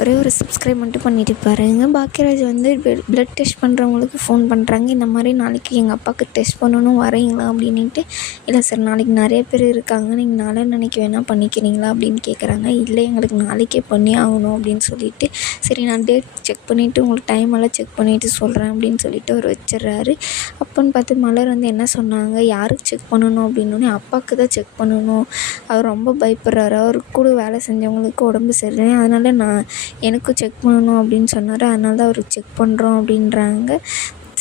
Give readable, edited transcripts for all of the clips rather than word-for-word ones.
ஒரே ஒரு சப்ஸ்கிரைப் மட்டும் பண்ணிட்டு பாருங்க. பாக்கியராஜ் வந்து பிளட் டெஸ்ட் பண்ணுறவங்களுக்கு ஃபோன் பண்ணுறாங்க. இந்த மாதிரி நாளைக்கு எங்கள் அப்பாவுக்கு டெஸ்ட் பண்ணணும், வரீங்களா அப்படின்ட்டு. இல்லை சார், நாளைக்கு நிறைய பேர் இருக்காங்க, நீங்கள் நாளைக்கு வேணால் பண்ணிக்கிறீங்களா அப்படின்னு கேட்குறாங்க. இல்லை, எங்களுக்கு நாளைக்கே பண்ணி ஆகணும் அப்படின்னு சொல்லிட்டு, சரி நான் டேட் செக் பண்ணிவிட்டு உங்களுக்கு டைம் எல்லாம் செக் பண்ணிவிட்டு சொல்கிறேன் அப்படின்னு சொல்லிட்டு அவர் வச்சிடுறாரு. அப்போன்னு பார்த்து மலர் வந்து என்ன சொன்னாங்க, யாருக்கு செக் பண்ணணும் அப்படின்னோடனே அப்பாவுக்கு தான் செக் பண்ணணும், அவர் ரொம்ப பயப்படுறாரு, அவருக்கு கூட வேலை செஞ்சவங்களுக்கு உடம்பு சரியில்லை, அதனால் எனக்கும் செக் பண்ணணும் அப்படின்னு சொன்னார், அதனால தான் அவருக்கு செக் பண்ணுறோம் அப்படின்றாங்க.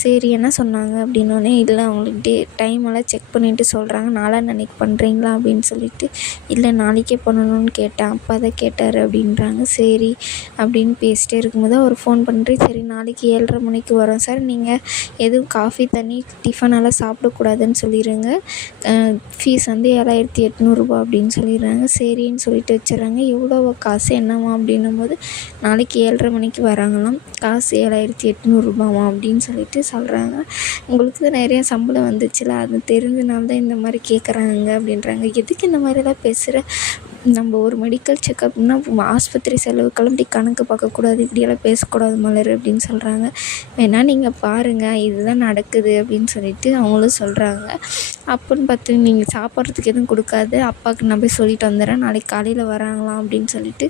சரி என்ன சொன்னாங்க அப்படின்னோடனே, இல்லை அவங்களுக்கு டைம் எல்லாம் செக் பண்ணிவிட்டு சொல்கிறாங்க, நாளான்னைக்கு பண்ணுறீங்களா அப்படின்னு சொல்லிட்டு, இல்லை நாளைக்கே பண்ணணும்னு கேட்டேன், அப்பா தான் கேட்டார் அப்படின்றாங்க. சரி அப்படின்னு பேசிட்டே இருக்கும்போது அவர் ஃபோன் பண்ணிட்டு, சரி நாளைக்கு 7:30 மணிக்கு வரோம் சார், நீங்கள் எதுவும் காஃபி தண்ணி டிஃபன் எல்லாம் சாப்பிடக்கூடாதுன்னு சொல்லிடுங்க, ஃபீஸ் வந்து 7,800 அப்படின்னு சொல்லிடுறாங்க. சரின்னு சொல்லிட்டு வச்சிடறாங்க. எவ்வளோ காசு என்னம்மா அப்படின்னும்போது, நாளைக்கு 7:30 மணிக்கு வராங்களாம், காசு 7,800 அப்படின்னு சொல்லிட்டு சொல்கிறாங்க. உங்களுக்கு தான் நிறையா சம்பளம் வந்துச்சுல, அது தெரிஞ்சனால தான் இந்த மாதிரி கேட்குறாங்க அப்படின்றாங்க. எதுக்கு இந்த மாதிரிலாம் பேசுகிற, நம்ம ஒரு மெடிக்கல் செக்கப்னா ஆஸ்பத்திரி செலவுக்கெல்லாம் இப்படி கணக்கு பார்க்கக்கூடாது, இப்படியெல்லாம் பேசக்கூடாது மலர் அப்படின்னு சொல்கிறாங்க. வேணால் நீங்கள் பாருங்கள், இதுதான் நடக்குது அப்படின்னு சொல்லிட்டு அவங்களும் சொல்கிறாங்க. அப்போன்னு பார்த்து, நீங்கள் சாப்பிட்றதுக்கு எதுவும் கொடுக்காது, அப்பாவுக்கு நான் போய் சொல்லிட்டு வந்துடுறேன், நாளைக்கு காலையில் வராங்களாம் அப்படின்னு சொல்லிட்டு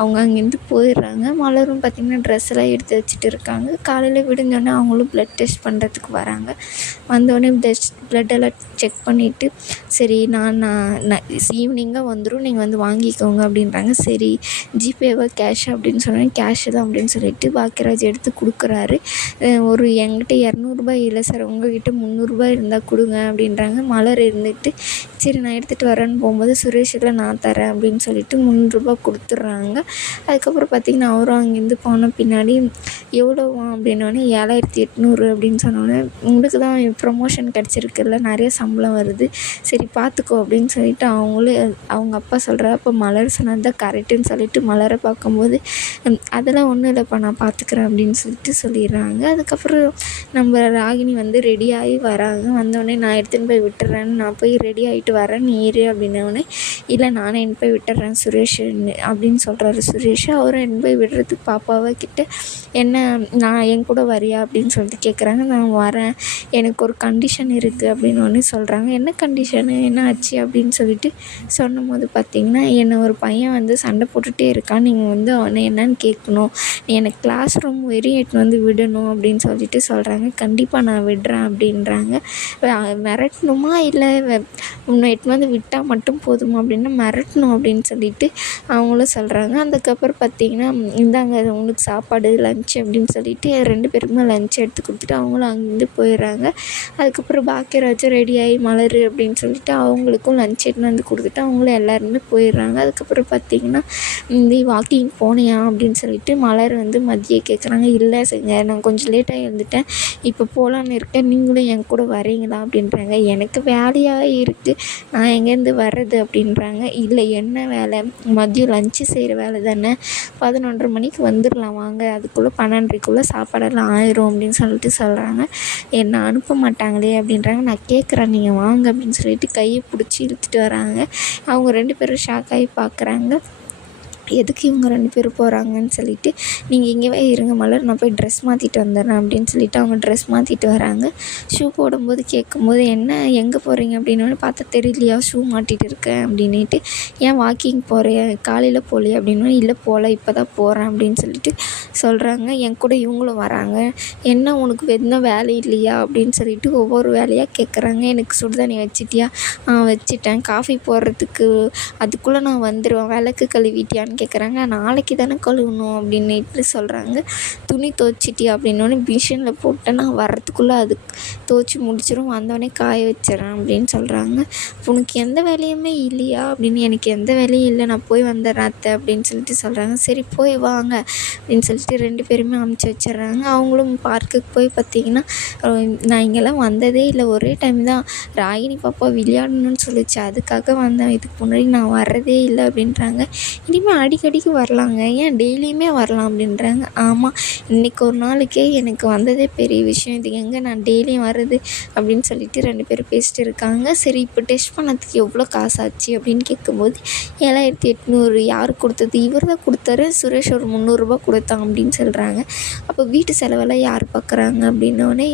அவங்க அங்கேருந்து போயிடுறாங்க. மலரும் பார்த்திங்கன்னா ட்ரெஸ் எல்லாம் எடுத்து வச்சுட்டு இருக்காங்க. காலையில் விடிஞ்சோடனே அவங்களும் ப்ளட் டெஸ்ட் பண்ணுறதுக்கு வராங்க. வந்தோடனே ப்ளட்டெல்லாம் செக் பண்ணிவிட்டு, சரி நான் ஈவினிங்காக வந்துடும், நீங்கள் வந்து வாங்கிக்கோங்க அப்படின்றாங்க. சரி ஜிபேவா கேஷ் அப்படின்னு சொன்னேன், கேஷ் தான் அப்படின்னு சொல்லிட்டு பாக்கியராஜ் எடுத்து கொடுக்குறாரு. ஒரு என்கிட்ட 200 இல்லை சார், உங்கள்கிட்ட 300 இருந்தால் கொடுங்க அப்படின்றாங்க. மலர் இருந்துட்டு, சரி நான் எடுத்துகிட்டு வரேன்னு போகும்போது, சுரேஷில் நான் தரேன் அப்படின்னு சொல்லிட்டு 300 கொடுத்துட்றாங்க. அதுக்கப்புறம் பார்த்திங்கன்னா அவரும் அங்கேருந்து போன பின்னாடி எவ்வளோவா அப்படின்னோடனே 7,800 அப்படின்னு சொன்னோன்னே, உங்களுக்கு தான் ப்ரொமோஷன் கிடச்சிருக்குல்ல, நிறைய சம்பளம் வருது, சரி பார்த்துக்கோ அப்படின்னு சொல்லிட்டு அவங்க அப்பா சொல்கிறார். அப்போ மலர் சொன்னது தான் கரெக்டுன்னு சொல்லிட்டு மலரை பார்க்கும்போது, அதெல்லாம் ஒன்றும் இல்லைப்பா நான் பார்த்துக்குறேன் அப்படின்னு சொல்லிட்டு சொல்லிடுறாங்க. அதுக்கப்புறம் நம்ம ராகினி வந்து ரெடியாகி வராங்க. வந்தோடனே நான் எடுத்துன்னு போய் விட்டுறேன்னு, நான் போய் ரெடி ஆகிட்டு வரேன், நீ ஏறு அப்படின்னோடனே, இல்லை நானே என் போய் விட்டுறேன் சுரேஷ் அப்படின்னு சொல்கிறாரு சுரேஷ். அவரும் என் போய் விடுறதுக்கு பாப்பாவை கிட்ட, என்ன நான் என் கூட வரியா அப்படின்னு சொல்லிட்டு கேட்குறாங்க. நான் வரேன், எனக்கு ஒரு கண்டிஷன் இருக்குது அப்படின்னு ஒன்று சொல்கிறாங்க. என்ன கண்டிஷனு, என்ன ஆச்சு அப்படின்னு சொல்லிட்டு சொன்னும்போது பார்த்திங்கன்னா, என்னை ஒரு பையன் வந்து சண்டை போட்டுகிட்டே இருக்கான், நீங்கள் வந்து அவனை என்னன்னு கேட்கணும், நீ எனக்கு கிளாஸ் ரூம் வரையும் எட்டுன்னு வந்து விடணும் அப்படின்னு சொல்லிட்டு சொல்கிறாங்க. கண்டிப்பாக நான் விடுறேன் அப்படின்றாங்க. மிரட்டணுமா இல்லை உன்னை எட்டுன்னு வந்து விட்டால் மட்டும் போதுமா அப்படின்னா, மிரட்டணும் அப்படின்னு சொல்லிட்டு அவங்களும் சொல்கிறாங்க. அதுக்கப்புறம் பார்த்திங்கன்னா, இந்தாங்க உங்களுக்கு சாப்பாடு லஞ்ச் அப்படின்னு சொல்லிட்டு 2 பேருக்குமே லஞ்ச் எடுத்து கொடுத்துட்டு அவங்களும் அங்கேருந்து போயிடுறாங்க. அதுக்கப்புறம் பாக்கியராஜும் ரெடியாகி மலர் அப்படின்னு சொல்லிட்டு அவங்களுக்கும் லஞ்ச் எடுத்துன்னு வந்து கொடுத்துட்டு அவங்களும் எல்லாருமே போயிடுறாங்க. அதுக்கப்புறம் பார்த்திங்கன்னா, நீ வாக்கிங் போனியா அப்படின்னு சொல்லிட்டு மலர் வந்து மதியம் கேட்குறாங்க. இல்லை சரிங்க, நான் கொஞ்சம் லேட்டாக எழுந்துட்டேன், இப்போ போகலான்னு இருக்கேன், நீங்களும் என் கூட வரீங்களா அப்படின்றாங்க. எனக்கு வேலையாக இருக்குது, நான் எங்கேருந்து வர்றது அப்படின்றாங்க. இல்லை என்ன வேலை, மதியம் லஞ்சு செய்கிற வேலை தானே, 11:30 மணிக்கு வந்துடலாம் வாங்க, அதுக்குள்ளே 12:30க்குள்ளே சாப்பாடெல்லாம் ஆயிரும் அப்படின்னு சொல்லிட்டு சொல்கிறாங்க. என்னை அனுப்ப மாட்டாங்களே அப்படின்றாங்க. நான் கேட்குறேன், நீங்கள் வாங்க அப்படின்னு சொல்லிட்டு கையை பிடிச்சி இழுத்துட்டு வராங்க. அவங்க 2 பேரும் ஷாக் ஆகி பார்க்குறாங்க. எதுக்கு இவங்க 2 பேரும் போகிறாங்கன்னு சொல்லிட்டு, நீங்கள் இங்கேவே இருங்க மலர், நான் போய் ட்ரெஸ் மாற்றிட்டு வந்துடுறேன் அப்படின்னு சொல்லிட்டு அவங்க ட்ரெஸ் மாற்றிட்டு வராங்க. ஷூ போடும்போது கேட்கும்போது, என்ன எங்கே போகிறீங்க அப்படின்னு பார்த்தா, தெரியலையா ஷூ மாட்டிகிட்டு இருக்கேன் அப்படின்ட்டு. ஏன் வாக்கிங் போகிறேன், காலையில் போகலையா அப்படின்னு, இல்லை போகல இப்போ தான் போகிறேன் அப்படின்னு சொல்லிட்டு சொல்கிறாங்க. என் கூட இவங்களும் வராங்க. என்ன உனக்கு எந்த வேலை இல்லையா அப்படின்னு சொல்லிட்டு ஒவ்வொரு வேலையாக கேட்குறாங்க. எனக்கு சுடுதண்ணி வச்சிட்டியா, வச்சிட்டேன், காஃபி போடுறதுக்கு அதுக்குள்ளே நான் வந்துடுவேன், விளக்கு கழுவிட்டியான்னு கேட்குறாங்க. நாளைக்கு தானே கழுவணும் அப்படின்ட்டு சொல்கிறாங்க. துணி துவைச்சிட்டியா அப்படின்னோடனே, மிஷினில் போட்டு நான் வர்றதுக்குள்ளே அது துவைச்சி முடிச்சிடும், வந்தோடனே காய வச்சிடறேன் அப்படின்னு சொல்கிறாங்க. உனக்கு எந்த வேலையுமே இல்லையா அப்படின்னு, எனக்கு எந்த வேலையும் இல்லை, நான் போய் வந்துடுறேன் அத்தை அப்படின்னு சொல்லிட்டு சொல்கிறாங்க. சரி போய் வாங்க அப்படின்னு சொல்லிட்டு 2 பேருமே அமுச்சு வச்சிடுறாங்க. அவங்களும் பார்க்குக்கு போய் பார்த்திங்கன்னா, நான் இங்கெல்லாம் வந்ததே இல்லை, ஒரே டைம் தான் ராகினி பாப்பா விளையாடணும்னு சொல்லிச்சு, அதுக்காக வந்தேன், இதுக்கு முன்னாடி நான் வர்றதே இல்லை அப்படின்றாங்க. இனிமேல் அடிக்கடிக்கு வரலாங்க, ஏன் டெய்லியுமே வரலாம் அப்படின்றாங்க. ஆமாம், இன்றைக்கி ஒரு நாளைக்கே எனக்கு வந்ததே பெரிய விஷயம், இது எங்கே நான் டெய்லியும் வர்றது அப்படின்னு சொல்லிட்டு 2 பேரும் பேசிட்டு இருக்காங்க. சரி, இப்போ டெஸ்ட் பண்ணதுக்கு எவ்வளோ காசு ஆச்சு அப்படின்னு கேட்கும்போது 7,800. யார் கொடுத்தது? இவர் தான் கொடுத்தாரு. சுரேஷ் ஒரு 300 கொடுத்தான் அப்படின்னு சொல்கிறாங்க. அப்போ வீட்டு செலவெல்லாம் யார் பார்க்குறாங்க அப்படின்னோடனே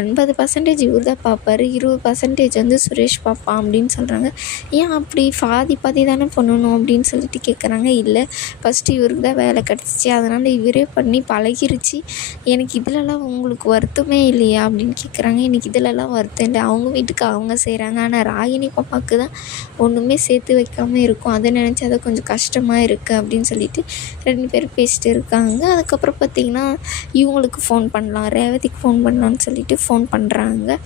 80% இவர் தான் பார்ப்பாரு, 20% வந்து சுரேஷ் பார்ப்பான் அப்படின்னு சொல்கிறாங்க. ஏன் அப்படி? பாதி பாதி தானே பண்ணணும் அப்படின்னு சொல்லிட்டு கேட்குறாங்க. இல்லை, ஃபஸ்ட்டு இவருக்கு தான் வேலை கிடச்சிச்சு, அதனால் இவரே பண்ணி பழகிருச்சு. எனக்கு இதிலலாம் உங்களுக்கு வருத்தமே இல்லையா அப்படின்னு கேட்குறாங்க. எனக்கு இதிலலாம் வருத்தம் இல்லை, அவங்க வீட்டுக்கு அவங்க செய்கிறாங்க. ஆனால் ராகினி பாப்பாவுக்கு தான் ஒன்றுமே சேர்த்து வைக்காமல் இருக்கும், அதை நினச்சி அதை கொஞ்சம் கஷ்டமாக இருக்குது அப்படின்னு சொல்லிட்டு 2 பேரும் பேசிட்டு இருக்காங்க. அதுக்கப்புறம் பார்த்திங்கன்னா இவங்களுக்கு ஃபோன் பண்ணலாம், ரேவதிக்கு ஃபோன் பண்ணலான்னு சொல்லிட்டு ஃபோன் பண்ணுறாங்க.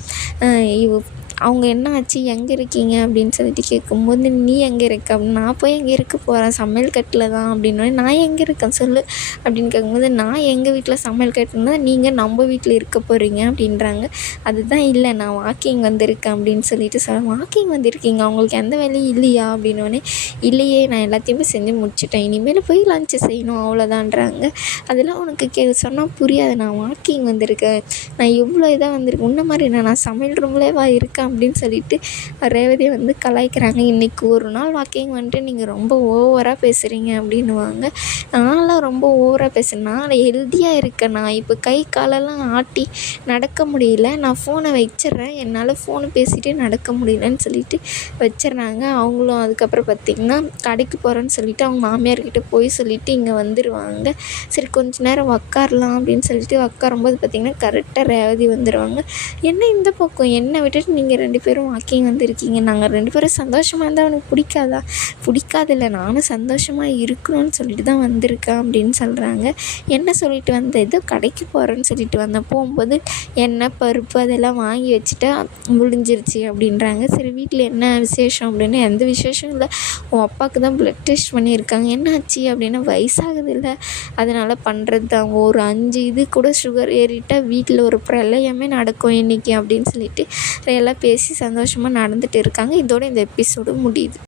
அவங்க என்ன ஆச்சு, எங்கே இருக்கீங்க அப்படின்னு சொல்லிட்டு கேட்கும்போது, நீ எங்கே இருக்க அப்படின்னு, நான் போய் எங்கே இருக்க போகிறேன், சமையல் கட்டில் தான் அப்படின்னோடனே, நான் எங்கே இருக்கேன் சொல்லு அப்படின்னு கேட்கும்போது, நான் எங்கள் வீட்டில் சமையல் கட்டுனா நீங்கள் நம்ம வீட்டில் இருக்க போகிறீங்க அப்படின்றாங்க. அதுதான் இல்லை, நான் வாக்கிங் வந்திருக்கேன் அப்படின்னு சொல்லிட்டு வாக்கிங் வந்திருக்கீங்க, அவங்களுக்கு எந்த வேலையும் இல்லையா அப்படின்னோடனே, இல்லையே, நான் எல்லாத்தையுமே செஞ்சு முடிச்சிட்டேன், இனிமேல் போய் லஞ்சு செய்யணும் அவ்வளோதான்றாங்க. அதெல்லாம் உனக்கு சொன்னால் புரியாது, நான் வாக்கிங் வந்திருக்கேன், நான் எவ்வளோ இதாக வந்திருக்கேன், உன்ன மாதிரி நான் சமையல் ரூம்லேவா இருக்கேன் அப்படின்னு சொல்லிட்டு ரேவதியை வந்து கலாய்க்கிறாங்க. இன்றைக்கி ஒரு நாள் வாக்கிங் வந்துட்டு நீங்கள் ரொம்ப ஓவராக பேசுகிறீங்க அப்படின்னுவாங்க. நான்லாம் ரொம்ப ஓவராக பேசுகிறேன், நான் ஹெல்த்தியாக இருக்கேன், நான் இப்போ கை காலெல்லாம் ஆட்டி நடக்க முடியல, நான் ஃபோனை வச்சிட்றேன், என்னால் ஃபோனை பேசிகிட்டே நடக்க முடியலன்னு சொல்லிட்டு வச்சிட்றாங்க. அவங்களும் அதுக்கப்புறம் பார்த்திங்கன்னா கடைக்கு போகிறேன்னு சொல்லிவிட்டு அவங்க மாமியார்கிட்ட போய் சொல்லிவிட்டு இங்கே வந்துடுவாங்க. சரி, கொஞ்ச நேரம் உக்காரலாம் அப்படின்னு சொல்லிட்டு உக்காரும்போது பார்த்திங்கன்னா கரெக்டாக ரேவதி வந்துடுவாங்க. என்ன இந்த பக்கம் என்னை விட்டுட்டு நீங்கள் 2 பேரும் வாக்கிங் வந்திருக்கீங்க, நாங்கள் 2 பேரும் சந்தோஷமாக இருந்தால் அவனுக்கு பிடிக்காதா? பிடிக்காதில்ல, நானும் சந்தோஷமாக இருக்கணும்னு சொல்லிட்டு தான் வந்திருக்கேன் அப்படின்னு சொல்கிறாங்க. என்ன சொல்லிட்டு வந்தேன்? ஏதோ கடைக்கு போகிறேன்னு சொல்லிட்டு வந்தேன், போகும்போது எண்ணெய் பருப்பு அதெல்லாம் வாங்கி வச்சுட்டா முடிஞ்சிருச்சு அப்படின்றாங்க. சரி, வீட்டில் என்ன விசேஷம் அப்படின்னு, எந்த விசேஷம் இல்லை, உன் அப்பாவுக்கு தான் ப்ளட் டெஸ்ட் பண்ணியிருக்காங்க. என்ன ஆச்சு அப்படின்னா, வயசாகுது இல்லை, அதனால் பண்ணுறது தான், ஒரு 5 இது கூட சுகர் ஏறிட்டால் வீட்டில் ஒரு பிரளயமே நடக்கும் இன்றைக்கி அப்படின்னு சொல்லிட்டு எல்லாம் பேசி சந்தோஷமாக நடந்துகிட்டு இருக்காங்க. இதோட இந்த எபிசோடு முடியுது.